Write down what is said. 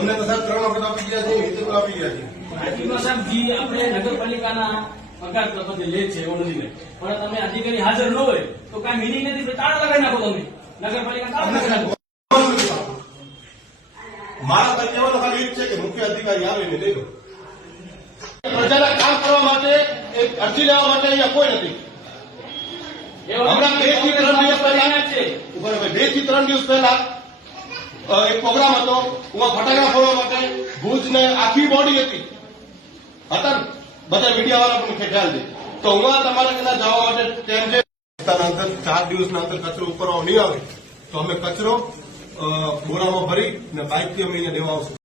તમને તો સાહેબ 3 વખત આપી ગયા છે, નીચે તો આપી ગયા છે. રાજકીય સાહેબ જી આપણે નગરપાલિકાના પગાર પ્રપત્ર લે છે એવો નથી લે, પણ તમે અધિકારી હાજર ન હોય તો કઈ મિનિંગ નથી, તાળા લગાવી નાખો તમે નગરપાલિકા તાળા લગાવી નાખો. મારા પર કહેવાનો ખાલી એ જ છે કે મુખ્ય અધિકારી આવે ને લઈ લો. પ્રજાના કામ કરવા માટે એક અરજી લેવા માટે અહીંયા કોઈ નથી. હમણાં 2 થી 3 દિવસ પહેલા છે 2 થી 3 દિવસ પહેલા એક પ્રોગ્રામ હતો, હું ફટાકડા ફોડવા માટે ભુજને આખી બોડી હતી હતા ને, બધા મીડિયા વાળા પણ ખ્યાલ છે. તો હું તમારે ત્યાં જવા માટે ટાઈમ છે. અંદર 4 દિવસના અંદર કચરો ઉપરવા નહીં આવે તો અમે કચરો બોરામાં ભરી ને બાઇકથી અમે અહીંયા લેવા આવશું.